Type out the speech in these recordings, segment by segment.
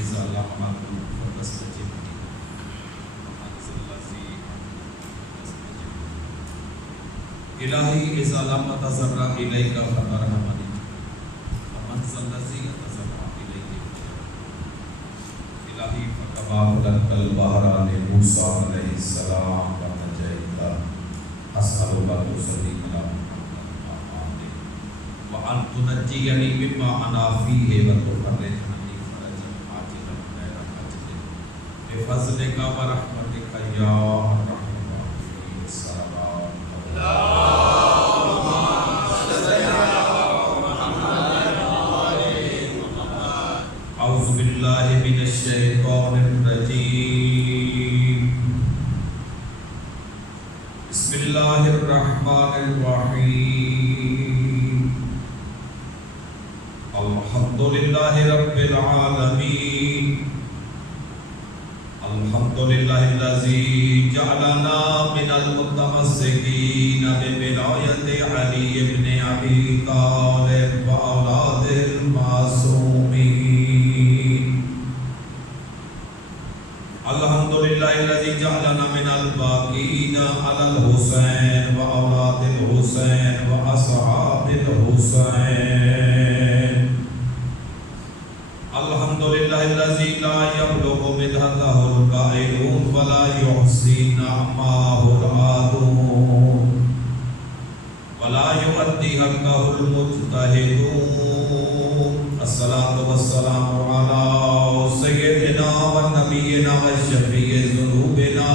إذا لمعكم فاستجب لي ومن ذا الذي يستجيب إلهي إذا لم أتضرع إليك فترحمني ومن ذا الذي يتضرع إليك إلهي فكما فلقت البحر لموسى عليه السلام ونجيت أسألك تصديق على وأن تنجيني مما أنا فيه وتفرج عني فرجا عاجلا غير عاجل بفضلك ورحمتك يا أرحم الراحمين السلام أعوذ بالله من الشيطان الرجيم بسم الله الرحمن الرحيم الحمد لله رب العالمين الحمد لله الذي جعلنا من المتمسكين بولاية علي بن أبي طالب وأولاد المعصومين الحمد لله الذي جعلنا من الباقين على الحسين وأولاد الحسين وأصحاب الحسين الحمد لله الذي لا يبلغ مدحته القائلون ولا يحصي نعمه العادون ولا يؤدي حقه المجتهدون الصلاة والسلام على سيدنا ونبينا وشفيع ذنوبنا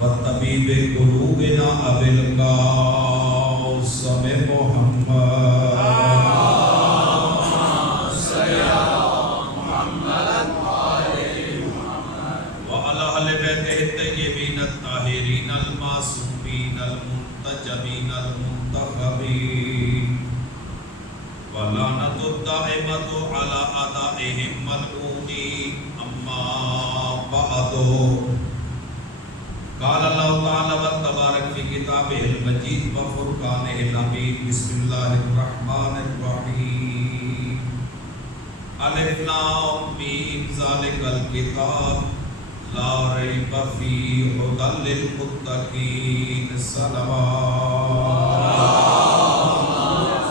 وطبيب قلوبنا أبي القاسم محمد الطيبين الطاهرين المعصومين المنتجبين المنتخبين ولعنة الدائمة على أعدائهم ملعونين أما بعد قال الله تعالى وتبارك في كتابه المجيد وفرقانه الحميد بسم الله الرحمن الرحيم ألف لام ميم ذلك الكتاب لا ريب فيه هدى للمتقين صلوات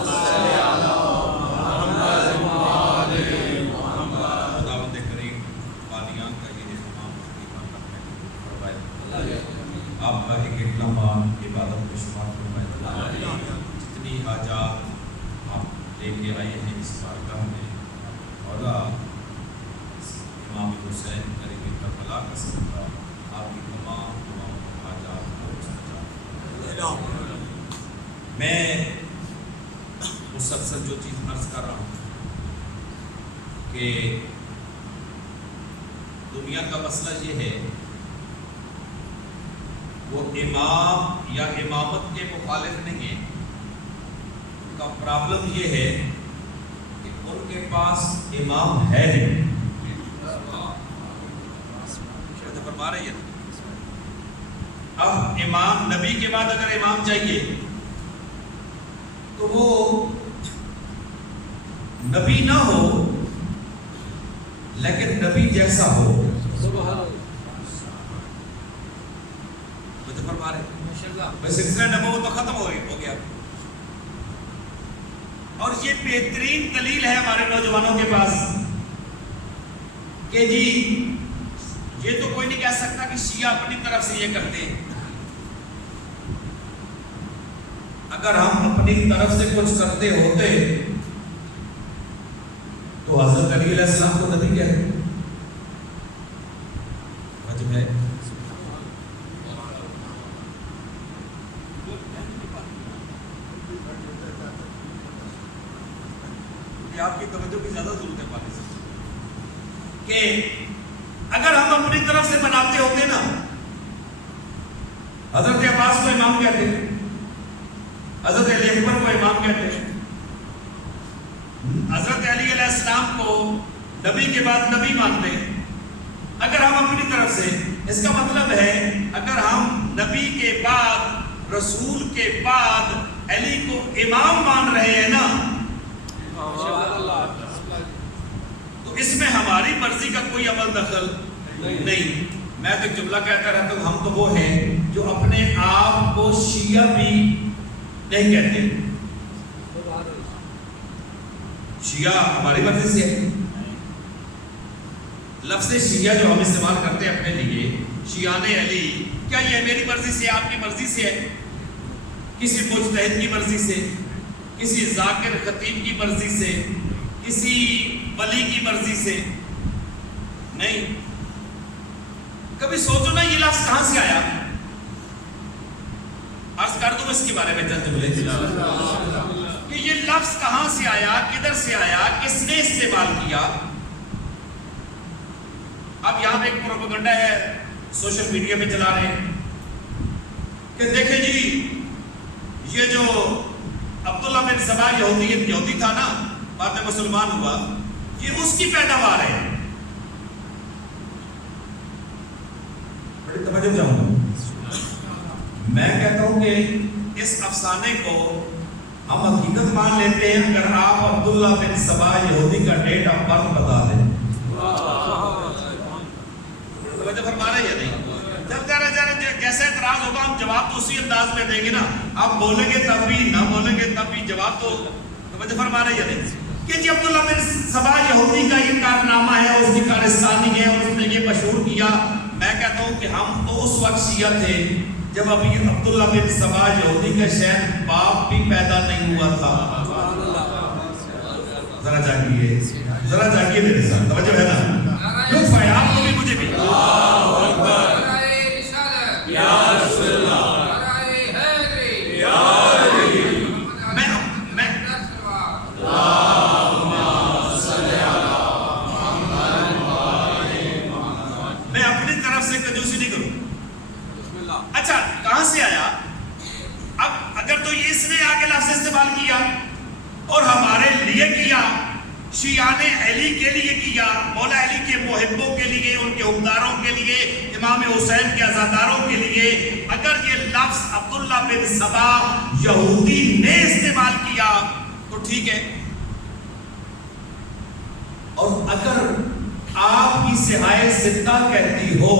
صل على محمد وآل محمد خداوند کریم بانیان کا یہ اہتمام تقریباً رکھنے کو فرمائے آپ کا ایک لمحہ عبادت میں شمار فرمائے جتنی حاجات آپ لے کے آئے ہیں اس بارگاہ میں مولا امام حسین کریم کربلا کا صدقہ آپ کی تمام حاجات کو مستجاب۔ میں مسلسل جو چیز عرض کر رہا ہوں کہ دنیا کا مسئلہ یہ ہے وہ امام یا امامت کے مخالف نہیں ہے، ان کا پرابلم یہ ہے کہ ان کے پاس امام ہے نہیں۔ اب امام نبی کے بعد اگر امام چاہیے تو وہ نبی نہ ہو لیکن نبی جیسا ہو۔ سلسلہ نبوت تو ختم ہو گیا اور یہ بہترین دلیل ہے ہمارے نوجوانوں کے پاس کہ جی یہ تو کوئی نہیں کہہ سکتا کہ شیعہ اپنی طرف سے یہ کرتے ہیں۔ اگر ہم اپنی طرف سے کچھ کرتے ہوتے تو حضرت علی علیہ السلام کو نبی کہتے۔ وجہ ہے آپ کی توجہ کی زیادہ ضرورت ہے پاکستان کہ اگر ہم اپنی طرف سے بناتے ہوتے نا، حضرت عباس کو امام کہتے ہیں، حضرت علی اکبر کو امام کہتے ہیں، حضرت علی علیہ السلام کو نبی کے بعد نبی مانتے ہیں۔ اگر ہم اپنی طرف سے، اس کا مطلب ہے اگر ہم نبی کے بعد رسول کے بعد علی کو امام مان رہے ہیں نا، تو اس میں ہمارا ہماری مرضی کا کوئی عمل دخل نہیں. میں تو ایک جملہ کہتا رہتا ہوں، ہم تو وہ ہیں جو اپنے آپ کو شیعہ بھی نہیں کہتے. شیعہ ہماری مرضی سے ہے. لفظ شیعہ جو ہم استعمال کرتے ہیں اپنے لیے، شیعان علی، کیا یہ میری مرضی سے، آپ کی مرضی سے ہے؟ کسی مجتہد کی مرضی سے، کسی ذاکر خطیب کی مرضی سے، کسی ولی کی مرضی سے نہیں. کبھی سوچو نا یہ لفظ کہاں سے آیا؟ عرض کر دوں اس کے بارے میں چند جملے کہ یہ لفظ کہاں سے آیا، کدھر سے آیا، کس نے استعمال کیا. اب یہاں پہ ایک پروپیگنڈا ہے، سوشل میڈیا پہ چلا رہے ہیں کہ دیکھیں جی یہ جو عبداللہ بن سبا یہودی تھا نا، بعد میں مسلمان ہوا، یہ اس کی پیداوار ہے. بڑی توجہ چاہوں گا. میں کہتا ہوں کہ اس افسانے کو ہم حقیقت مان لیتے ہیں اگر آپ عبداللہ بن سبا یہودی کا ڈیٹ آف برتھ بتا دیں. توجہ فرما رہے یا نہیں؟ جب جیسے اعتراض ہوگا ہم جواب تو اسی انداز میں دیں گے نا. آپ بولیں گے تب بھی، نہ بولیں گے تب بھی جواب تو. توجہ فرما رہے یا نہیں؟ کہ جی عبداللہ بن سبا یہودی کا یہ کارنامہ ہے، اس کی کارستانی ہے اور اس نے یہ مشہور کیا. میں کہتا ہوں کہ ہم تو اس وقت شیعہ تھے جب ابھی عبداللہ بن سبا یہودی کا شاید باپ بھی پیدا نہیں ہوا تھا. ذرا جاگیے میرے ساتھ. توجہ ہے نا؟ لطف ہے آپ کو بھی مجھے بھی. اچھا کہاں سے آیا؟ اب اگر تو یہ اس نے آگے لفظ استعمال کیا اور ہمارے لیے کیا، شیعان علی کے لیے کیا، مولا علی کے محبوں کے لیے، ان کے حکمداروں کے لیے، امام حسین کے عزاداروں کے لیے، اگر یہ لفظ عبداللہ بن سبا یہودی نے استعمال کیا تو ٹھیک ہے. اور اگر آپ کی صحائے ستہ کہتی ہو،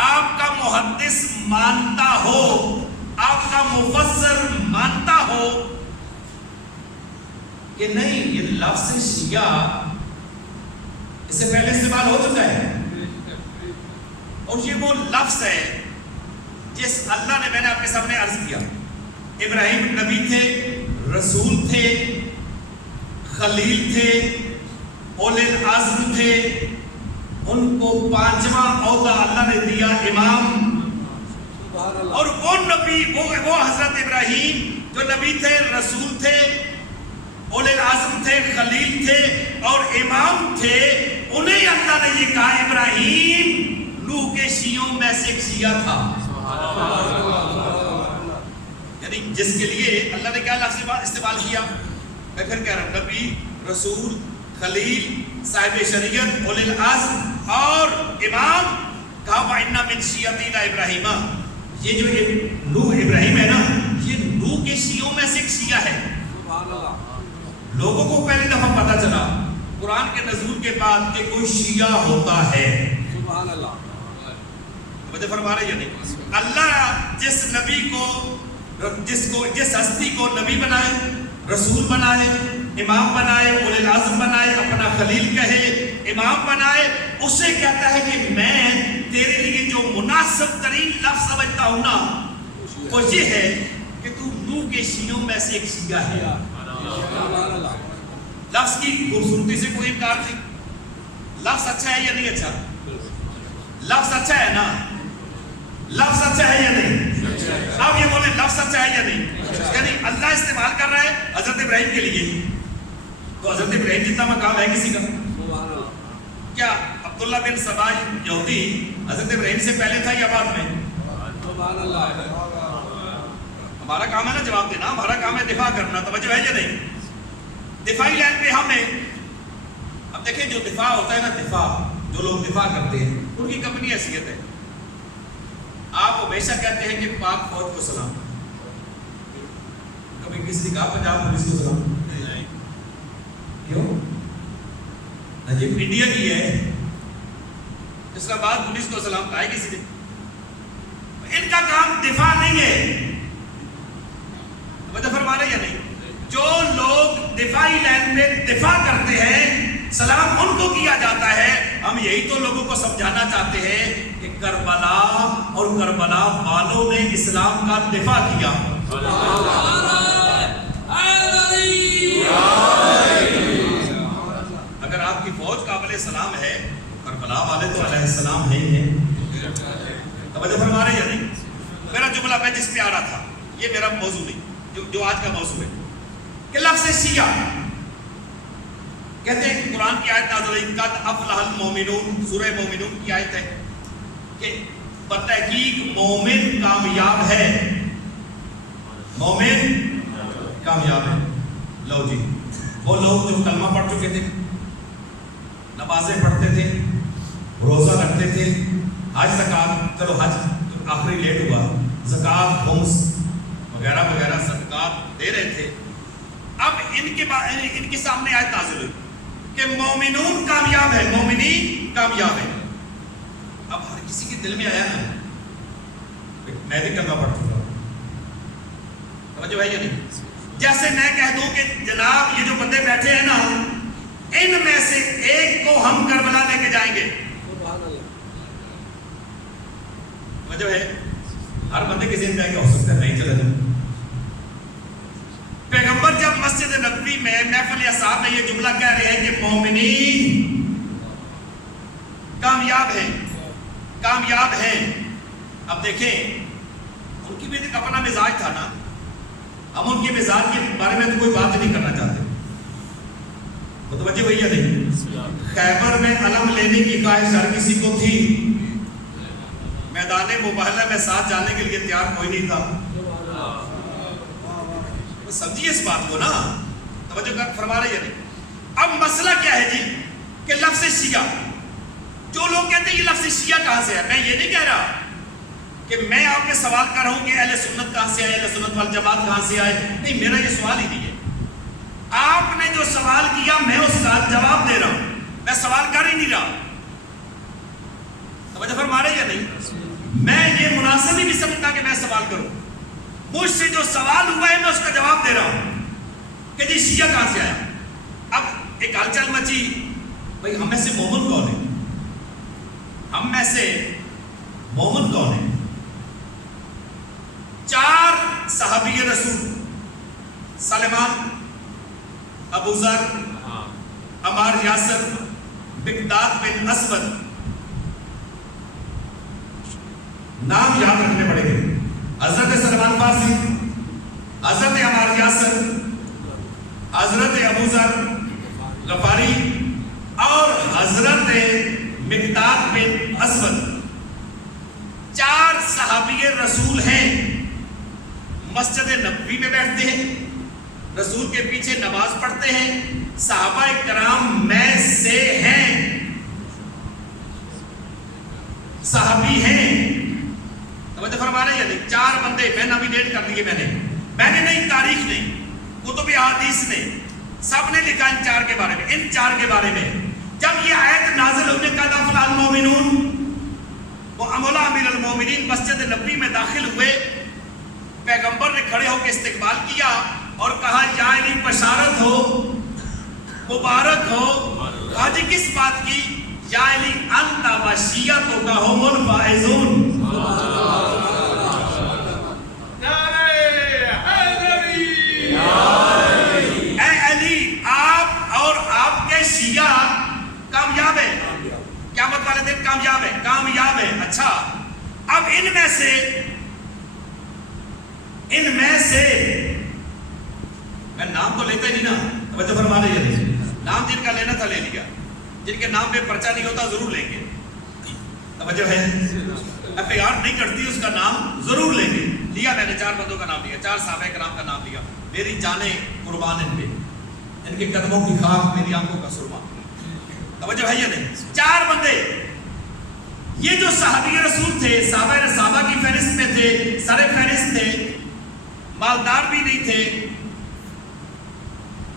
آپ کا محدث مانتا ہو، آپ کا مفسر مانتا ہو کہ نہیں یہ لفظ شیعہ اس سے پہلے استعمال ہو چکا ہے اور یہ وہ لفظ ہے جس اللہ نے، میں نے آپ کے سامنے عرض کیا، ابراہیم نبی تھے، رسول تھے، خلیل تھے، اولِ العزم تھے، ان کو 5واں عہدہ اللہ نے دیا امام. اور وہ نبی، وہ حضرت ابراہیم جو نبی تھے، رسول تھے، اولِ العزم تھے، خلیل تھے اور امام تھے، انہیں اللہ نے یہ کہا ابراہیم نوح کے شیعوں میں سے ایک شیعہ تھا. یعنی جس کے لیے اللہ نے کیا لفظ استعمال کیا؟ میں پھر کہہ رہا ہوں، نبی، رسول، خلیل، صاحب شریعت، اولِ العزم اور امام. کہا وَإِنَّ مِن شِيَّتِنَا إِبْرَاهِيمَ. یہ جو نوح ابراہیم ہے نا، یہ نوح کے شیعوں میں سے ایک شیعہ ہے. لوگوں کو پہلی دفعہ پتا چلا قرآن کے نزول کے بعد کہ کوئی شیعہ ہوتا ہے. مجھے فرما رہے یا نہیں؟ اللہ جس نبی کو، جس ہستی کو نبی بنائے، رسول بنائے، امام بنائے، اولِ العزم بنائے، اپنا خلیل کہے، امام بنائے، اسے کہتا ہے کہ میں تیرے لیے جو مناسب ترین لفظ سمجھتا ہوں نا وہ یہ ہے کہ تو نوح کے شیعوں میں سے ایک شیعہ ہے. لفظ کی خوبصورتی سے کوئی انکار نہیں. لفظ اچھا ہے یا نہیں اچھا؟ لفظ اچھا ہے نا؟ لفظ اچھا ہے یا نہیں؟ اب یہ بولے لفظ اچھا ہے یا نہیں؟ یعنی اللہ استعمال کر رہا ہے حضرت ابراہیم کے لیے، تو حضرت ابراہیم جتنا مقام ہے کسی کا؟ کیا عبداللہ بن سبا یہودی حضرت ابراہیم سے پہلے تھا یا بعد میں؟ ہمارا کام ہے نا جواب دینا، ہمارا کام ہے دفاع کرنا. توجہ ہے یا نہیں؟ دفاعی لائن پہ ہم ہیں. اب دیکھیں جو دفاع ہوتا ہے نا، دفاع جو لوگ دفاع کرتے ہیں ان کی اپنی حیثیت ہے. آپ ہمیشہ کہتے ہیں کہ پاک فوج کو سلام. کبھی کسی نے کہا پنجاب پولیس کو سلام؟ یہ انڈیا کی ہے، اسلام آباد پولیس کو سلام کہا ہے کسی نے؟ ان کا کام دفاع نہیں ہے، مجھے فرما رہے یا نہیں؟ جو لوگ دفاعی لائن میں دفاع کرتے ہیں سلام ان کو کیا جاتا ہے۔ ہم یہی تو لوگوں کو سمجھانا چاہتے ہیں کہ کربلا اور کربلا والوں نے اسلام کا دفاع کیا۔ اگر آپ کی فوج قابل سلام ہے، کربلا والے تو علیہ السلام ہیں ہی ہیں۔ توجہ فرما رہے یا نہیں؟ میرا جملہ میں جس پہ آ رہا تھا، یہ میرا موضوع نہیں، جو آج کا موضوع ہے کہ لفظ شیعہ کہتے ہیں، قرآن کی آیت نازل ہوئی، قد افلح المومنون، سورہ مومنون کی آیت ہے کہ بتحقیق مومن کامیاب ہے، مومن کامیاب ہے۔ لو جی، وہ لوگ جو کلمہ پڑھ چکے تھے، نمازیں پڑھتے تھے، روزہ رکھتے تھے، حج زکات، چلو حج آخری لیٹ ہوا، زکات خمس وغیرہ وغیرہ صدقات دے رہے تھے، اب ان کے سامنے آیت نازل ہوئی کہ مومنون کامیاب ہے، مومنین کامیاب ہے۔ اب ہر کسی کے دل میں آیا نا، میں بھی کلمہ پڑھ چکا ہوں، توجہ ہے یا نہیں؟ جیسے میں کہہ دوں کہ جناب یہ جو بندے بیٹھے ہیں نا، ان میں سے ایک کو ہم کربلا لے کے جائیں گے، توجہ ہے؟ ہر بندے کے ذہن میں ہو سکتا ہے نہیں چلا جاؤں۔ پیغمبر جب مسجد نبوی میں محفل اصحاب میں یہ جملہ کہہ رہے ہیں کہ مومنین کامیاب ہیں، کامیاب ہیں، اب دیکھیں ان کی بھی ایک اپنا مزاج تھا نا، ہم ان کے مزاج کے بارے میں تو کوئی بات نہیں کرنا چاہتے، متوجہ ہوئی یا نہیں؟ خیبر میں علم لینے کی خواہش ہر کسی کو تھی، میدان مباہلہ میں ساتھ جانے کے لیے تیار کوئی نہیں تھا۔ سمجھیے اس بات کو نا، توجہ فرما رہے ہیں نہیں؟ اب مسئلہ کیا ہے جی کہ لفظ شیعہ، جو لوگ کہتے ہیں یہ لفظ شیعہ کہاں سے ہے، میں یہ نہیں کہہ رہا کہ میں آپ کے سوال کر رہا ہوں کہ اہل سنت کہاں سے آئے، اہل سنت والجماعت کہاں سے آئے، نہیں، میرا یہ سوال ہی نہیں ہے۔ آپ نے جو سوال کیا میں اس کا جواب دے رہا ہوں، میں سوال کر ہی نہیں رہا، توجہ فرما رہے یا نہیں؟ میں یہ مناسب ہی نہیں سمجھتا کہ میں سوال کروں، مجھ سے جو سوال ہوا ہے میں اس کا جواب دے رہا ہوں کہ جی شیعہ کہاں سے آیا۔ اب ایک ہلچل مچی، بھئی ہم میں سے مومن کون ہے، ہم میں سے مومن کون ہے؟ 4 صحابی رسول، سلمان، ابو ذر، عمار یاسر، مقداد بن اسود، نام یاد رکھنے پڑے گے، حضرت سلمان فارسی، حضرت عمار یاسر، حضرت ابو ذر غفاری اور حضرت مقداد بن اسود، 4 صحابی رسول ہیں، مسجد نبوی میں بیٹھتے ہیں، رسول کے پیچھے نماز پڑھتے ہیں، صحابہ کرام میں سے ہیں، صحابی ہیں، توجہ فرما رہے ہیں یا نہیں؟ 4 بندے، میں نامیڈیٹ کر دیے، میں نے نہیں، تاریخ نہیں، کتب احادیث نے، سب نے لکھا ان 4 کے بارے میں، ان 4 کے بارے میں۔ جب یہ آیت نازل ہونے قد افلح المومنون، وہ مولا امیر المومنین مسجد نبوی میں داخل ہوئے، پیغمبر نے کھڑے ہو کے استقبال کیا اور کہا یا علی بشارت ہو، مبارک ہو۔ کہا جی کس بات کی؟ یا علی انت و شیعتک هم الفائزون، اے علی آپ اور آپ کے شیعہ کامیاب ہیں، قیامت والے دن کامیاب ہے، کامیاب ہے۔ اچھا، اب ان میں سے میں نام تو لیتا ہی نہیں نا، توجہ فرما رہی ہے، نام جن کا لینا تھا لے لیا، جن کے نام پہ پرچہ نہیں ہوتا ضرور لیں گے، توجہ ہے، FIR نہیں کٹتی اس کا نام ضرور لیں گے۔ لیا میں نے 4 بندوں کا نام لیا، 4 صحابہ کرام کا نام لیا، میری جانیں قربان ان پہ، ان کے قدموں کی خاک میری آنکھوں کا سرما، توجہ ہے یا نہیں؟ 4 بندے، یہ جو صحابی رسول تھے، صحابہ کی فہرست میں تھے، سر فہرست تھے، مالدار بھی نہیں تھے،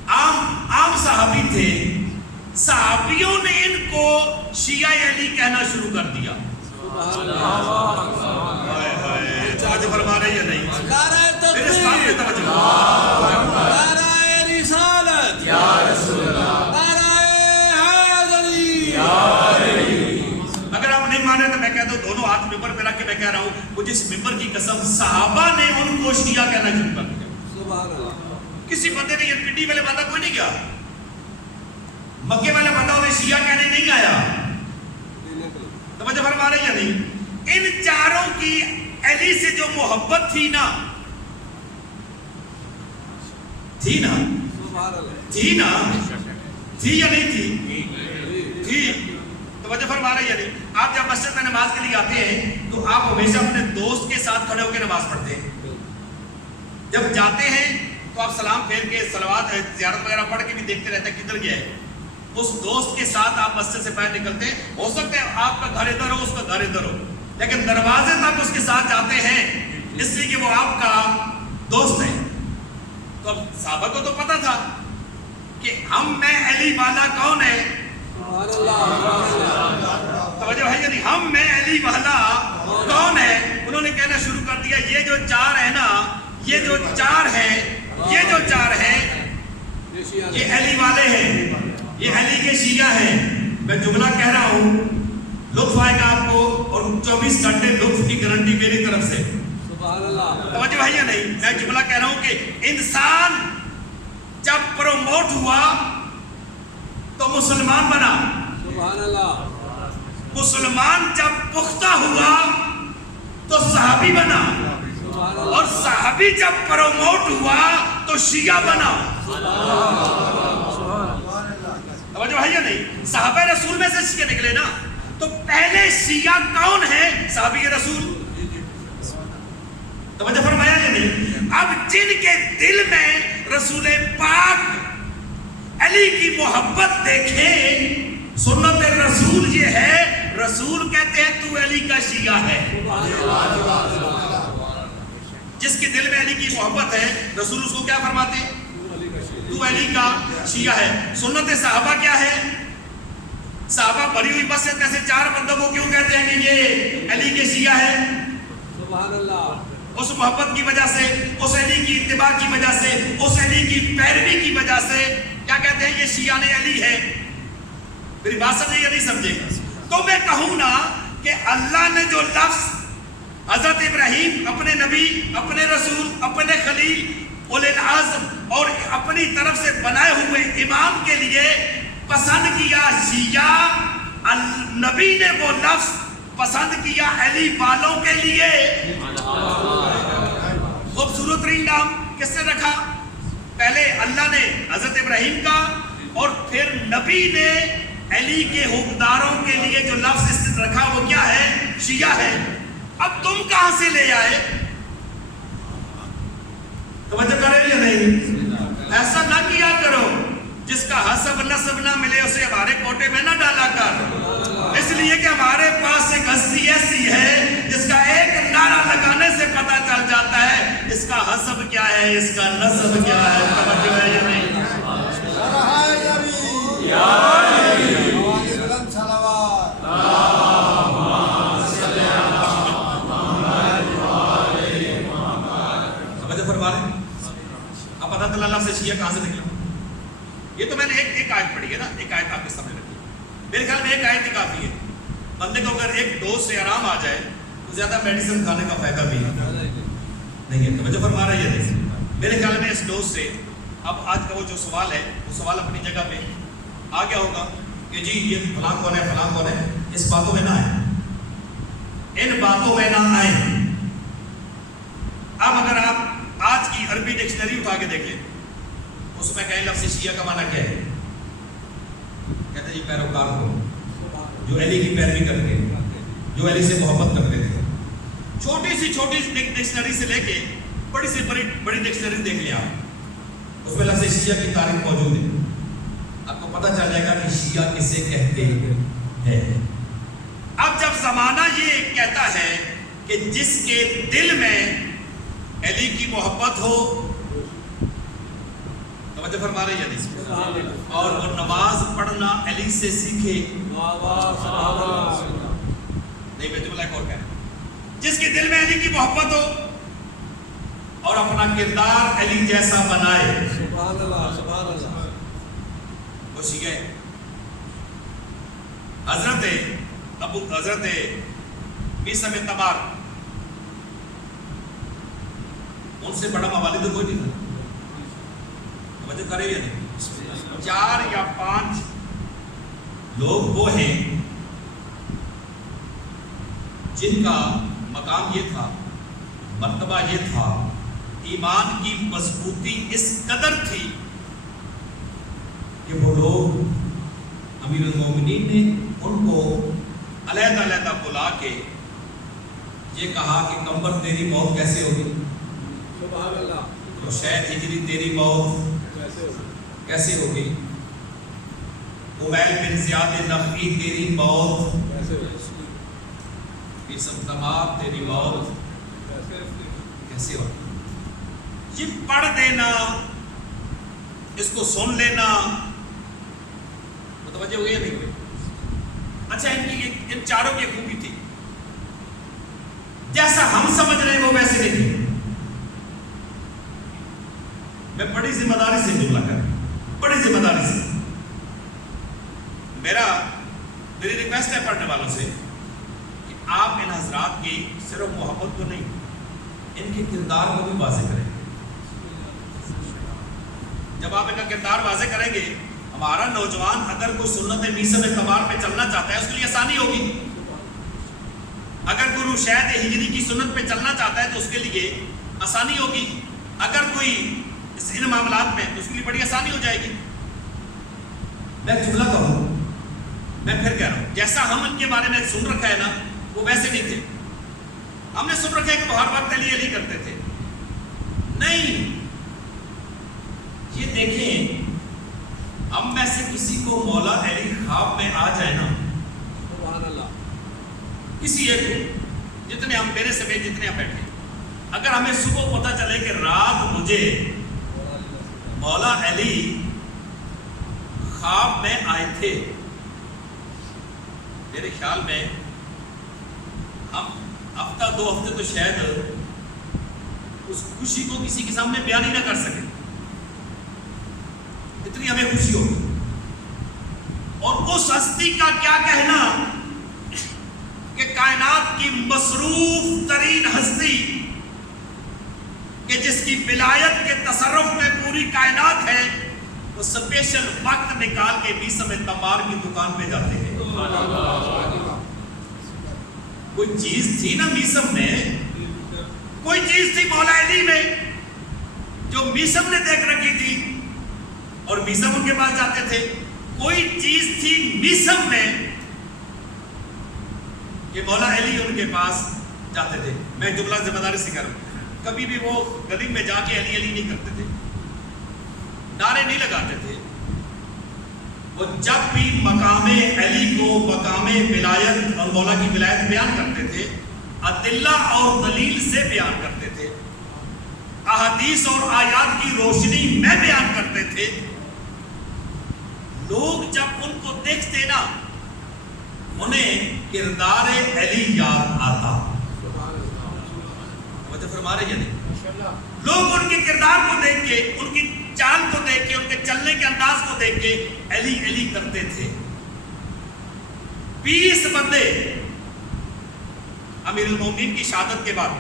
عام صحابی تھے، صحابیوں نے ان کو شیعہ علی کہنا شروع کر دیا. توجہ فرما رہے یا نہیں؟ میرے اس بات پہ توجہ. نعرہ رسالت یا رسول اللہ، نعرہ حیدری. اگر آپ نہیں مان رہے تو میں کہتا ہوں دونوں ہاتھ ممبر پہ رکھ کے میں کہہ رہا ہوں مجھے اس ممبر کی قسم صحابہ نے ان کو شیعہ کہنا شروع کر دیا. سبحان اللہ. کسی بندے نے یہ پنڈی والے بندہ کوئی نہیں کیا، مکے والے بندہ انہیں شیعہ کہنے نہیں آیا. توجہ فرما رہے یا نہیں؟ ان چاروں کی علی سے جو محبت تھی نا، تھی نا، تھی نا، تھی یا نہیں تھی؟ تھی. توجہ فرما رہے یا نہیں؟ آپ جب مسجد میں نماز کے لیے آتے ہیں تو آپ ہمیشہ اپنے دوست کے ساتھ کھڑے ہو کے نماز پڑھتے ہیں. جب جاتے ہیں تو آپ سلام پھیر کے صلوات زیارت وغیرہ پڑھ کے بھی دیکھتے رہتے ہیں کدھر گیا ہے. اس دوست کے ساتھ آپ مسجد سے باہر نکلتے ہیں، ہو سکتا ہے آپ کا گھر ادھر ہو، اس کا گھر ادھر ہو، لیکن دروازے تک اس کے ساتھ جاتے ہیں اس لیے کہ وہ آپ کا دوست ہے. تو اب صحابہ کو تو پتا تھا کہ میں علی والا کون ہے. توجہ ہے یا نہیں؟ میں علی والا کون ہے. انہوں نے کہنا شروع کر دیا یہ جو چار ہے نا، یہ جو چار ہیں، یہ جو چار ہیں یہ علی والے ہیں، یہ علی کے شیعہ ہیں. میں جملہ کہہ رہا ہوں، لطف آئے گا آپ کو اور 24 گھنٹے لطف کی گارنٹی میری طرف سے. توجہ ہے یا نہیں؟ میں جملہ کہہ رہا ہوں کہ انسان جب پروموٹ ہوا تو مسلمان بنا. مسلمان جب پختہ ہوا تو صحابی بنا، اور صحابی جب پروموٹ ہوا تو شیعہ بنا. توجہ ہے یا نہیں؟ صحابہ رسول میں سے شیعہ نکلے نا، تو پہلے شیعہ کون ہے؟ صحابی رسول. توجہ فرمایا یا نہیں؟ اب جن کے دل میں رسول پاک علی کی محبت دیکھیں، سنت رسول یہ ہے، رسول کہتے ہیں تو علی کا شیعہ ہے. جس کے دل میں علی کی محبت ہے رسول اس کو کیا فرماتے ہیں؟ تو علی کا شیعہ ہے. سنت صحابہ کیا ہے؟ صحابہ بھری ہوئی مسجد میں سے چار بندوں کو کیوں کہتے ہیں کہ یہ علی کے شیعہ ہے؟ سبحان اللہ. اس محبت کی وجہ سے، اس علی کی اتباع کی وجہ سے، اس علی کی پیروی کی وجہ سے کیا کہتے ہیں؟ یہ شیعہ علی ہے. میری بات سمجھے یا نہیں سمجھے؟ تو میں کہوں نا کہ اللہ نے جو لفظ حضرت ابراہیم اپنے نبی، اپنے رسول، اپنے خلیل، اولِ العزم اور اپنی طرف سے بنائے ہوئے امام کے لیے پسند کیا شیعہ، نبی نے وہ لفظ پسند کیا علی والوں کے لیے. خوبصورت ترین نام کس نے رکھا؟ پہلے اللہ نے حضرت ابراہیم کا، اور پھر نبی نے علی کے حکمداروں کے لیے جو لفظ رکھا وہ کیا ہے؟ شیعہ ہے. اب تم کہاں سے لے آئے؟ توجہ کرے یا نہیں؟ ایسا نہ کیا کرو جس کا حسب نسب نہ ملے اسے ہمارے کوٹے میں نہ ڈالا کر. اس لیے کہ ہمارے پاس ایک ہستی ایسی ہے جس کا ایک نعرہ لگانے سے پتہ چل جاتا ہے اس کا حسب کیا ہے، اس کا نسب کیا ہے. توجہ ہے یا نہیں؟ اب پتہ چلا لفظ شیعہ کہاں سے نکلا. یہ تو میں نے ایک آیت پڑھی ہے نا، ایک آیت آپ کے سامنے رکھی. میرے خیال میں ایک آیت ہی کافی ہے. بندے کو اگر ایک ڈوز سے آرام آ جائے تو زیادہ میڈیسن کھانے کا فائدہ بھی نہیں ہے. توجہ فرما رہے ہیں؟ میرے خیال میں اس ڈوز سے اب آج کا وہ جو سوال ہے وہ سوال اپنی جگہ پہ آ گیا ہوگا کہ جی یہ فلاں کون ہے، فلاں کون ہے. اس باتوں میں نہ آئے، ان باتوں میں نہ آئے. اب اگر آپ آج کی عربی ڈکشنری اٹھا کے دیکھ لیں، اس میں کہیں لفظ شیعہ کا معنی کیا ہے؟ کہتے ہیں جی پیروکار کو، جو علی کی پیروی کرتے ہیں، جو علی سے محبت کرتے تھے. چھوٹی سی ڈکشنری سے لے کے بڑی سے بڑی ڈکشنری دیکھ لیں آپ، اس میں لفظ شیعہ کی تعریف موجود ہے. آپ کو پتہ چل جائے گا کہ شیعہ کسے کہتے ہیں. اب جب زمانہ یہ کہتا ہے کہ جس کے دل میں علی کی محبت ہو، توجہ فرما رہے ہیں نہیں؟ اور وہ نماز پڑھنا علی سے سیکھے. نہیں میں جملہ ایک اور کہہ رہا ہوں. جس کے دل میں علی کی محبت ہو اور اپنا کردار علی جیسا بنائے وہ سیکھے. حضرت میثم بن تمار ان سے بڑا موالد کوئی نہیں تھا. توجہ کرے یا نہیں؟ 4 یا 5 لوگ وہ ہیں جن کا مقام یہ تھا، مرتبہ یہ تھا، ایمان کی مضبوطی اس قدر تھی کہ وہ لوگ امیر المومنین نے ان کو علیحدہ علیحدہ بلا کے یہ کہا کہ قمر تیری موت کیسے ہوگی؟ سبحان اللہ. تو شاید ہجری تیری موت کیسے ہوگی؟ عمیل بن زیاد نخعی تیری موت میثم تمار تیری موت کیسے ہوگی؟ یہ پڑھ دینا، اس کو سن لینا، متوجہ ہوئی یا نہیں ہوئی؟ اچھا ان چاروں کی خوبی تھی جیسا ہم سمجھ رہے ہیں وہ ویسے نہیں تھی. میں بڑی ذمہ داری سے جملہ کر رہا ہوں، بڑی ذمہ داری سے. میری ریکویسٹ ہے پڑھنے والوں سے کہ آپ ان حضرات کی صرف محبت کو نہیں، ان کے کردار کو بھی واضح کریں. جب آپ ان کا کردار واضح کریں گے، ہمارا نوجوان اگر کوئی سنت میثم بن تمار پہ چلنا چاہتا ہے اس کے لیے آسانی ہوگی. اگر کوئی رشید ہجری کی سنت پہ چلنا چاہتا ہے تو اس کے لیے آسانی ہوگی. اگر کوئی ان معاملات میں تو اس کے لیے بڑی آسانی ہو جائے گی. میں جملہ کہوں، میں پھر کہہ رہا ہوں، جیسا ہم ان کے بارے میں سن رکھا ہے نا وہ ویسے نہیں تھے. ہم نے سن رکھا ہے کہ وہ ہر وقت علی علی کرتے تھے. نہیں، یہ دیکھیں ہم میں سے کسی کو مولا علی خواب میں آ جائے نا، سبحان اللہ، کسی ایک کو، جتنے ہم میرے سمیت جتنے ہم بیٹھے، اگر ہمیں صبح پتہ چلے کہ رات مجھے مولا علی خواب میں آئے تھے، میرے خیال میں ہم ہفتہ 2 ہفتے تو شاید اس خوشی کو کسی کے سامنے بیان ہی نہ کر سکے، اتنی ہمیں خوشی ہوگی. اور اس ہستی کا کیا کہنا کہ کائنات کی مصروف ترین ہستی کہ جس کی ولایت کے تصرف میں پوری کائنات ہے، وہ سپیشل وقت نکال کے میثم بن تمار کی دکان پہ جاتے ہیں. کوئی چیز تھی نا میثم میں، کوئی چیز تھی مولا علی میں جو میثم نے دیکھ رکھی تھی اور میثم ان کے پاس جاتے تھے. کوئی چیز تھی میثم میں کہ مولا علی ان کے پاس جاتے تھے. میں جملہ ذمہ داری سے کر رہا ہوں، کبھی بھی وہ گلی میں جا کے علی علی نہیں کرتے تھے، نعرے نہیں لگاتے تھے. وہ جب بھی مقام علی کو، مقام ولایت اور مولا کی ولایت بیان کرتے تھے، ادلہ اور دلیل سے بیان کرتے تھے، احادیث اور آیات کی روشنی میں بیان کرتے تھے. لوگ جب ان کو دیکھتے نا انہیں کردار علی یاد آتا. مجھے فرما رہے ہیں نہیں؟ لوگ ان کے کردار کو دیکھ کے، ان کی چال کو دیکھ کے، ان کے چلنے کے انداز کو دیکھ کے علی علی کرتے تھے. 20 بندے امیر المومنین کی شہادت کے بعد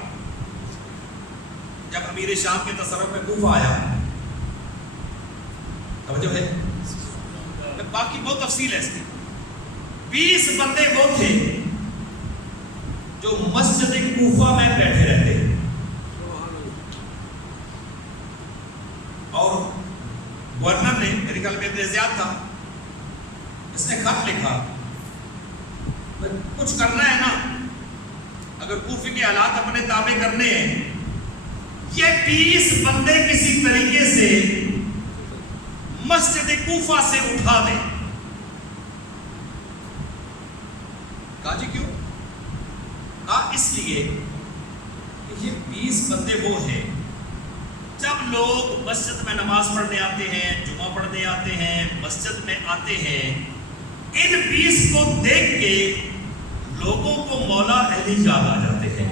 جب امیر شام کے تصرف میں کوفہ آیا، توجہ ہے، باقی بہت تفصیل ہے اس کی. 20 بندے وہ تھے جو مسجد کوفہ میں بیٹھے رہتے اور گورنر نے، میرے خیال میں ابن زیاد تھا، اس نے خط لکھا، کچھ کرنا ہے نا، اگر کوفے کے حالات اپنے تابع کرنے ہیں، یہ 20 بندے کسی طریقے سے مسجد کوفہ سے اٹھا دیں. کہا جی کیوں؟ کہا اس لیے کہ یہ 20 بندے وہ ہیں جب لوگ مسجد میں نماز پڑھنے آتے ہیں، جمعہ پڑھنے آتے ہیں، مسجد میں آتے ہیں، ان 20 کو دیکھ کے لوگوں کو مولا علی یاد آ جاتے ہیں.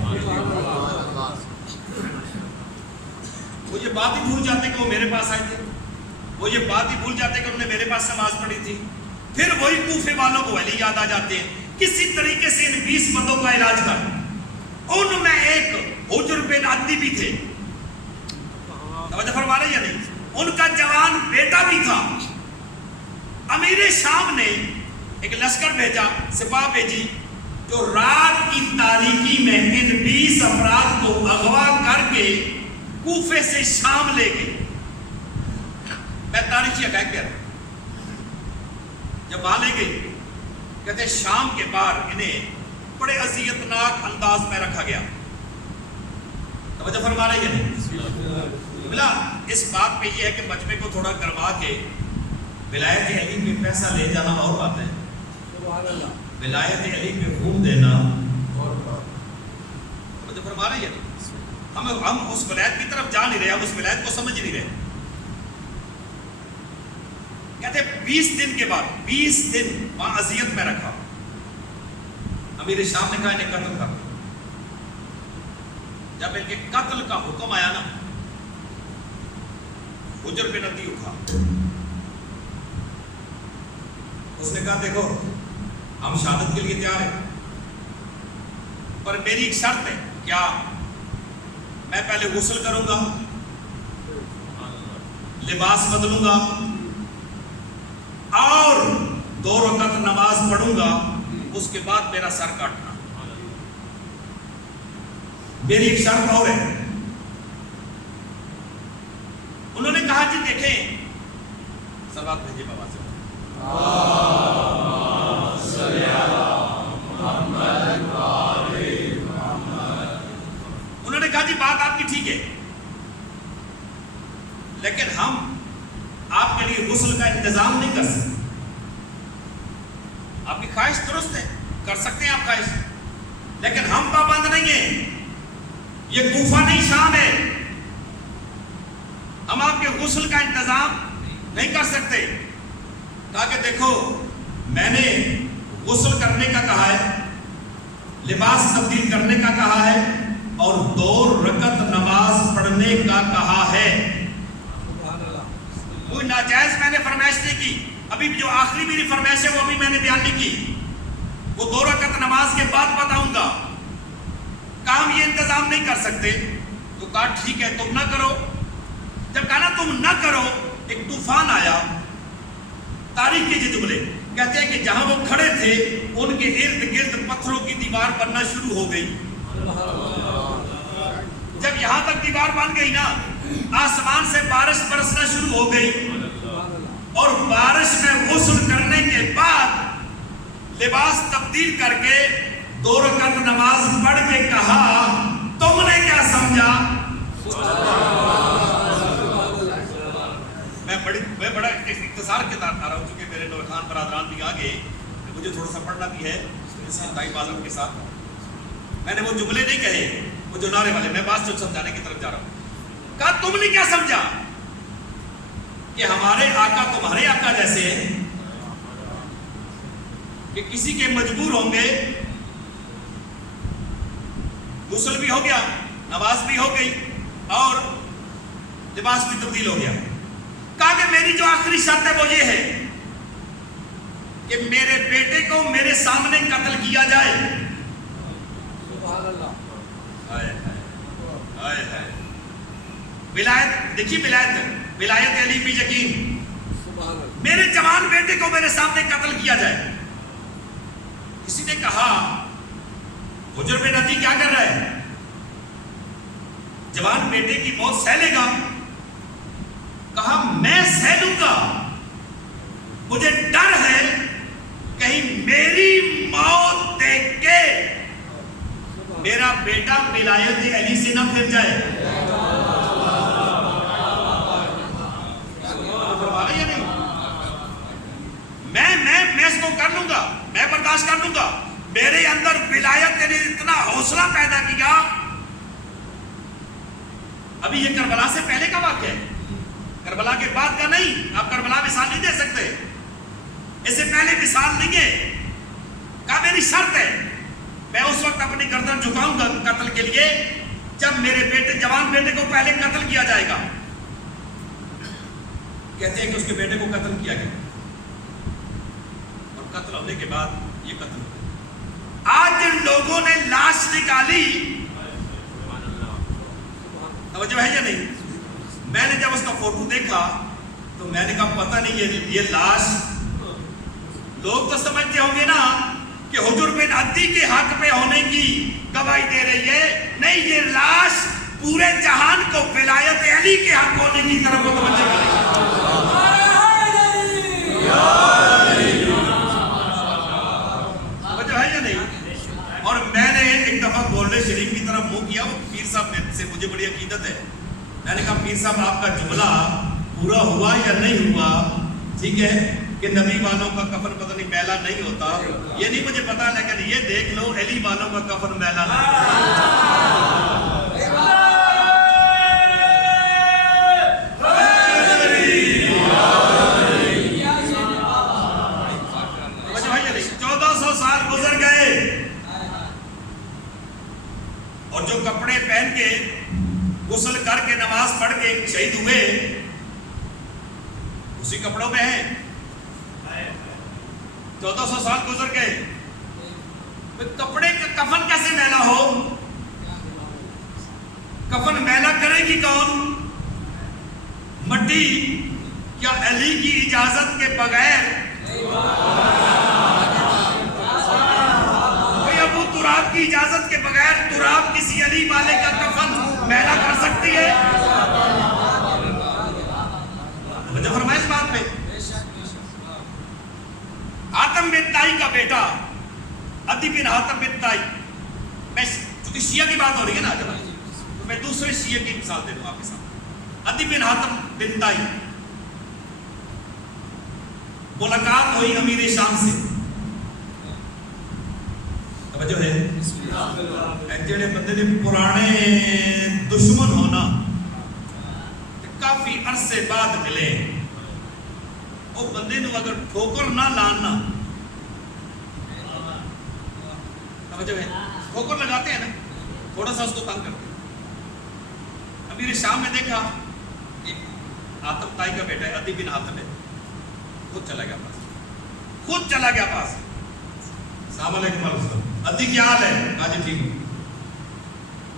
وہ یہ بات ہی بھول جاتے کہ وہ میرے پاس آئے تھے، وہ یہ بات ہی بھول جاتے کہ انہوں نے میرے پاس نماز پڑھی تھی. پھر وہی کوفے والوں کو علی یاد آ جاتے ہیں. کسی طریقے سے ان 20 بندوں کا علاج کر. ان میں ایک حجر بن عدی بھی تھے، توجہ فرما رہے یا نہیں؟ ان کا جوان بیٹا بھی تھا. امیر شام نے ایک لشکر بھیجا، سپاہ بھیجی، جو رات کی تاریکی میں ان 20 افراد کو اغوا کر کے کوفے سے شام لے گئے. میں تاریخی حقائق کہہ رہا ہوں. جب وہاں لے گئی، کہتے ہیں شام کے باہر انہیں بڑے اذیتناک انداز میں رکھا گیا. توجہ فرما رہے ہیں؟ بلا اس بات پہ یہ ہے کہ مجمع کو تھوڑا کروا کے ولایت علی پہ پیسہ لے جانا اور بات ہے، ولایت علی پہ خون دینا اور بات. توجہ فرما رہے ہیں؟ ہم اس ولایت کی طرف جا نہیں رہے، ہم اس ولایت کو سمجھ نہیں رہے. کہتے 20 دن کے بعد 20 دن وہاں اذیت میں رکھا. امیر شام نے کہا انہیں قتل کر. جب ان کے قتل کا حکم آیا نا، حجر بن عدی اٹھا. اس نے کہا دیکھو ہم شہادت کے لیے تیار ہیں، پر میری ایک شرط ہے. کیا؟ میں پہلے غسل کروں گا، لباس بدلوں گا اور 2 رکعت نماز پڑھوں گا، اس کے بعد میرا سر کاٹنا. میری ایک شرط اور ہے. انہوں نے کہا جی دیکھیں، سلوات بھیجیے بابا سے. انہوں نے کہا جی بات آپ کی ٹھیک ہے، لیکن ہم آپ کے لیے غسل کا انتظام نہیں کر سکتے. آپ کی خواہش درست ہے، کر سکتے ہیں آپ خواہش، لیکن ہم پابند نہیں ہیں. یہ کوفہ نہیں شام ہے، ہم آپ کے غسل کا انتظام نہیں کر سکتے. کہا کہ دیکھو میں نے غسل کرنے کا کہا ہے، لباس تبدیل کرنے کا کہا ہے اور 2 رکعت نماز پڑھنے کا کہا ہے. کوئی ناجائز میں نے فرمائش نہیں کی. ابھی جو آخری میری فرمائش ہے وہ ابھی میں نے بیان نہیں کی، وہ 2 رکعت نماز کے بعد بتاؤں گا. کام یہ انتظام نہیں کر سکتے. تو کہا ٹھیک ہے تم نہ کرو. جب کہا نا تم نہ کرو، ایک طوفان آیا. تاریخ کے جملے کہتے ہیں کہ جہاں وہ کھڑے تھے ان کے ارد گرد پتھروں کی دیوار بننا شروع ہو گئی. جب یہاں تک دیوار بن گئی نا، آسمان سے بارش برسنا شروع ہو گئی اور بارش میں غسل کرنے کے بعد لباس تبدیل کر کے 2 رکعت نماز پڑھ کے کہا تم نے کیا سمجھا؟ میں بڑا اختصار کے ساتھ آ رہا ہوں، چونکہ میرے نوخان برادران بھی آگے، مجھے تھوڑا سا پڑھنا بھی ہے انتہائی بازم کے ساتھ. میں نے وہ جملے نہیں کہے، وہ جو نعرے والے، میں بات جو سمجھانے کی طرف جا رہا ہوں. کہا تم نے کیا سمجھا کہ ہمارے آقا تمہارے آقا جیسے ہیں کہ کسی کے مجبور ہوں گے، غسل بھی ہو گیا، نماز بھی ہو گئی اور لباس بھی تبدیل ہو گیا. کہا کہ میری جو آخری شرط ہے وہ یہ ہے کہ میرے بیٹے کو میرے سامنے قتل کیا جائے. ولایت دیکھیے، ولایت علی پہ یقین. میرے جوان بیٹے کو میرے سامنے قتل کیا جائے. کسی نے کہا حجر بن عدی کیا کر رہا ہے؟ جوان بیٹے کی موت سہ لے گا. کہا میں سہ لوں گا، مجھے ڈر ہے کہیں میری موت دیکھ کے میرا بیٹا ولایت علی سے نہ پھر جائے. میں اس کو کر لوں گا، میں برداشت کر لوں گا. میرے اندر ولایت نے اتنا حوصلہ پیدا کیا ابھی یہ کربلا سے پہلے کا واقعہ ہے، کربلا کے بعد کا نہیں. آپ کربلا مثال نہیں دے سکتے، اس سے پہلے مثال نہیں ہے. کہا میری شرط ہے میں اس وقت اپنی گردن جھکاؤں گا قتل کے لیے جب میرے بیٹے جوان بیٹے کو پہلے قتل کیا جائے گا. کہتے ہیں کہ اس کے بیٹے کو قتل کیا گیا اور قتل ہونے کے بعد یہ قتل ہو گیا. آج جن لوگوں نے لاش نکالی، توجہ ہے یا نہیں؟ میں نے جب اس کا فوٹو دیکھا تو میں نے کہا پتہ نہیں یہ لاش، لوگ تو سمجھتے ہوں گے نا کہ حجر بن عدی کے حق پہ ہونے کی گواہی دے رہی ہے. نہیں، یہ لاش پورے جہان کو ولایت علی کے حق ہونے کی طرف متوجہ کرے گی. توجہ ہے یا نہیں؟ اور میں نے ایک دفعہ گولڈے شریف کی طرف منہ کیا، پیر صاحب سے مجھے بڑی عقیدت ہے. میں نے کہا پیر صاحب آپ کا جملہ پورا ہوا یا نہیں ہوا؟ ٹھیک ہے کہ نبی والوں کا کفن پتہ نہیں میلا نہیں ہوتا، یہ نہیں مجھے پتا، لیکن یہ دیکھ لو علی والوں کا کفن میلا نہیں. 1400 سال گزر گئے اور جو کپڑے پہن کے غسل کر کے نماز پڑھ کے شہید ہوئے اسی کپڑوں میں ہیں. 1400 سال گزر گئے، کپڑے کا کفن کیسے میلا ہو؟ کفن میلا کرے گی کون؟ مٹی. کیا علی کی اجازت کے بغیر کوئی ابو تراب کی اجازت کے بغیر تراب کسی علی والے کا کفن میلا کر سکتی ہے؟ مجھے فرمائے اس بات پہ. حاتم بن تائی کا بیٹا عدی بن حاتم بن تائی، میں چونکہ شیعہ کی بات ہو رہی ہے نا جب، تو میں دوسرے شیعہ کی مثال دے دوں آپ کے ساتھ. عدی بن حاتم بن تائی، ملاقات ہوئی امیر شام سے. توجہ ہے؟ جڑے بندے دے پرانے دشمن ہونا کافی عرصے بعد ملے، وہ بندے نو اگر ٹھوکر نہ لانا، توجہ ہے، ٹھوکر لگاتے ہیں نا، تھوڑا سا اس کو تنگ کرتے ہیں. امیر شام نے دیکھا کہ حاتم تائی کا بیٹا ہے، عدی بن حاتم ہے، خود چلا گیا پاس. السلام علیکم ورحمۃ. عدی کیا حال ہے؟ کہا جی ٹھیک ہوں.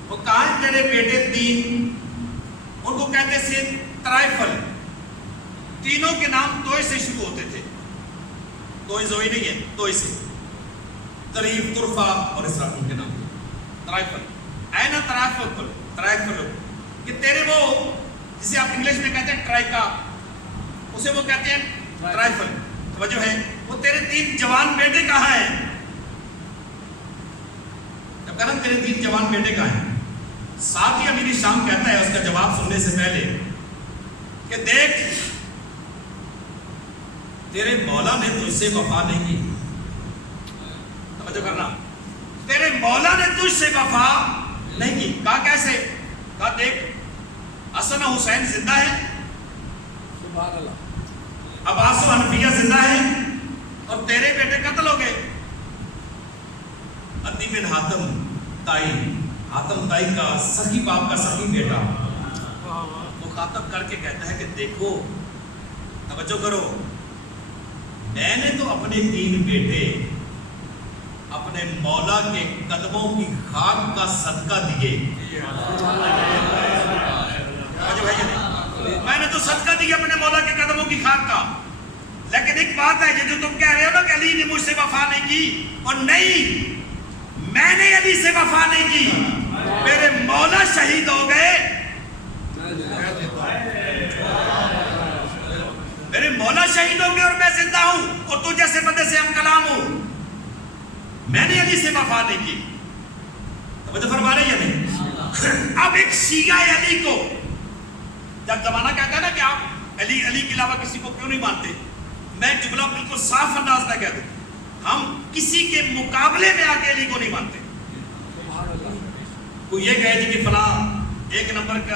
وہ کہاں ہیں تیرے بیٹے تین؟ ان کو کہتے تھے طرائفل. تینوں کے نام توئے سے شروع ہوتے تھے. توئے زوئی نہیں ہے، توئے سے. طریف، طرفہ اور اس طرح ان کے نام طرائفل. اینا طرائفل کہ تیرے وہ جسے آپ انگلش میں کہتے ہیں ٹرائکا، اسے وہ کہتے ہیں طرائفل. توجہ ہے؟ وہ تیرے تین جوان بیٹے کہاں ہیں؟ جب کہنا تیرے تین جوان بیٹے کہاں ہیں، ساتھ ہی امیر شام کہتا ہے اس کا جواب سننے سے پہلے کہ دیکھ تیرے مولا نے تجھ سے وفا نہیں کی. توجہ کرنا، تیرے مولا نے تجھ سے وفا نہیں کی. کہا کیسے؟ کہا دیکھ حسن و حسین زندہ ہے، سبحان اللہ، عباس و حنفیہ زندہ ہے، اور تیرے بیٹے قتل ہو گئے. عدی بن حاتم تائی کا سخی باپ کا سخی بیٹا مخاطب کر کے کہتا ہے کہ دیکھو، توجہ کرو، میں نے تو اپنے تین بیٹے اپنے مولا کے قدموں کی خاک کا صدقہ دیے. میں نے تو صدقہ دیا اپنے مولا کے قدموں کی خاک کا. لیکن ایک بات ہے جو تم کہہ رہے ہو نا کہ علی نے مجھ سے وفا نہیں کی، اور نہیں، میں نے علی سے وفا نہیں کی، میرے مولا شہید ہو گئے، میرے مولا شہید ہو گئے اور میں زندہ ہوں، اور تو جیسے بندے سے ہم کلام ہوں. میں نے علی سے وفا نہیں کی. توجہ فرما رہے یا نہیں؟ اب ایک شیعہ علی کو جب زمانہ کہتا ہے نا کہ آپ علی کے علاوہ کسی کو کیوں نہیں مانتے، میں جملہ بالکل صاف انداز میں کہہ دوں، ہم کسی کے مقابلے میں آ کے علی کو نہیں مانتے. کوئی یہ کہے جی کہ فلاں ایک نمبر کا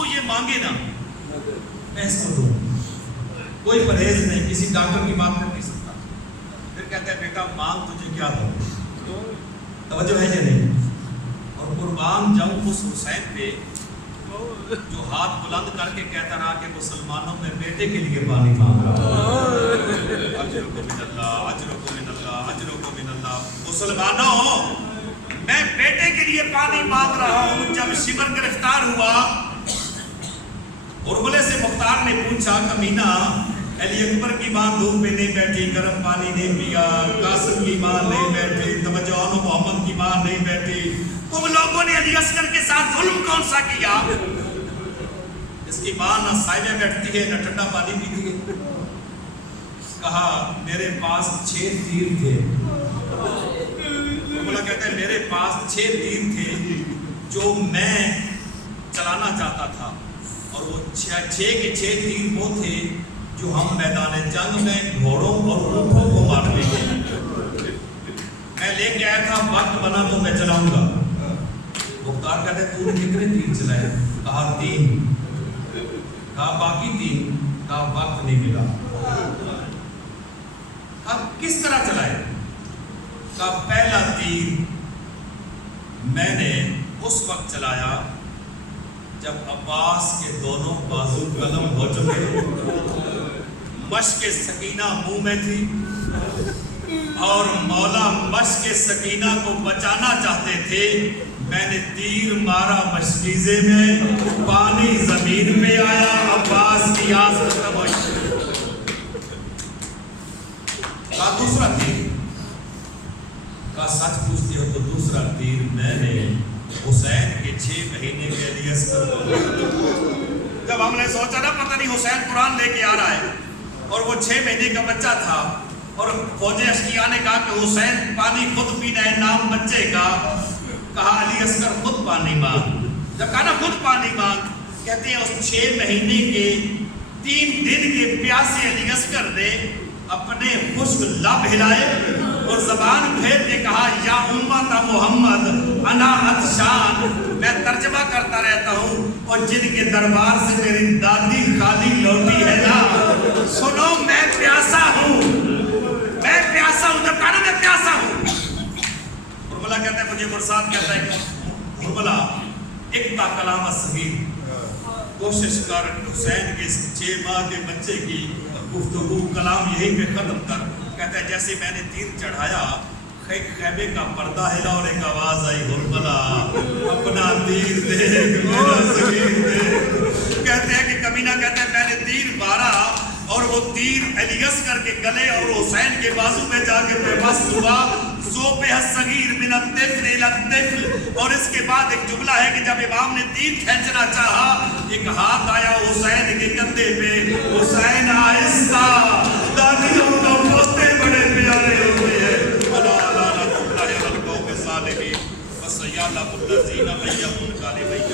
تو یہ مانگے نا میں اس کو دوں. کوئی پرہیز نہیں, کسی ڈاکٹر کی بات کر نہیں سکتا. پھر کہتا ہے بیٹا مانگ تجھے کیا دوں. توجہ ہے یا نہیں؟ اور قربان جاؤں اس حسین پہ جو ہاتھ بلند کر کے کہتا رہا کہ مسلمانوں میں بیٹے کے لیے پانی مانگ رہا. اجرکم من اللہ, اجرکم من اللہ, اجرکم من اللہ. مسلمانوں میں بیٹے کے لیے پانی مانگ رہا ہوں. جب شمر گرفتار ہوا, ارملے سے مختار نے پوچھا کمینہ علی اکبر کی ماں دھوپ میں نہیں بیٹھی, گرم پانی نہیں پیا, قاسم کی ماں نہیں بیٹھی, توجہ محمد کی ماں نہیں بیٹھی, تم لوگوں نے علی اصغر کے ساتھ ظلم کون سا کیا؟ اس کی ماں نہ سائے میں بیٹھتی ہے نہ ٹھنڈا پانی پیتی ہے. کہا میرے پاس 6 تیر تھے. ارملہ کہتا ہے میرے پاس 6 تیر تھے جو میں چلانا چاہتا تھا, اور وہ 6 کے 6 تیر وہ تھے جو ہم میدان جنگ میں گھوڑوں اور اونٹوں کو مارتے تھے. میں لے کے آیا تھا, وقت بنا تو میں چلاؤں گا. مختار کہتے تو نے کتنے تیر چلائے؟ کہا 3. کہا باقی 3؟ کہا وقت نہیں ملا. اب کس طرح چلائے؟ کہا پہلا تیر میں نے اس وقت چلایا جب عباس کے دونوں بازو قلم ہو چکے, مشق سکینہ منہ میں تھی, اور مولا مشق سکینہ کو بچانا چاہتے تھے. میں نے تیر مارا مشکیزے میں, پانی زمین میں آیا, عباس کی آس ختم ہوئی. کہا دوسرا تیر؟ کہا سچ پوچھتی ہو تو دوسرا تیر میں نے حسین کے 6 مہینے کے لیے جب ہم نے سوچا نا پتہ نہیں حسین قرآن لے کے آ رہا ہے, اور وہ 6 مہینے کا بچہ تھا, اور فوج اشکیا نے کہا کہ حسین پانی خود پینا ہے, نام بچے کا. کہا علی اصغر خود پانی مانگ. جب کہا نا خود پانی مانگ, کہتے ہیں اس 6 مہینے کے 3 دن کے پیاسے علی اصغر نے اپنے خشک لب ہلائے اور زبان پھیر کے کہا یا امت محمد انا عطشان. میں ترجمہ کرتا رہتا ہوں, اور جن کے دربار سے میری دادی خالی لوٹی ہے نا, سنو میں پیاسا ہوں, میں پیاسا ہوں. جب کہا نا میں پیاسا ہوں, ارملہ کہتا ہے مجھے برسات کہتا ہے کہ ارملہ اقطع کلام صغیر, کوشش کر حسین کے 6 ماہ کے بچے کی گفتگو کلام یہی پہ ختم کر. کہتا ہے جیسے میں نے تیر چڑھایا, خیمے کا پردہ ہلا اور ایک آواز آئی, ارملہ اپنا تیر دیکھ میرا صغیر دیکھ. کہتے ہیں کہ کمینہ کہتا ہے میں نے تیر مارا, اور وہ تیر علی اصغر کے گلے اور حسین کے بازو میں جا کے پیوست ہوا. ذوبح الصغیر من الطفل الی الطفل. اور اس کے بعد ایک جملہ ہے کہ جب امام نے تیر کھینچنا چاہا, ایک ہاتھ آیا حسین کے کندھے پہ, حسین آہستہ, دادیوں کو پوتے بڑے پیارے ہوئے ہیں. الا لعنۃ اللہ علی القوم الظالمین وسیعلم الذین ایہم الظالمین.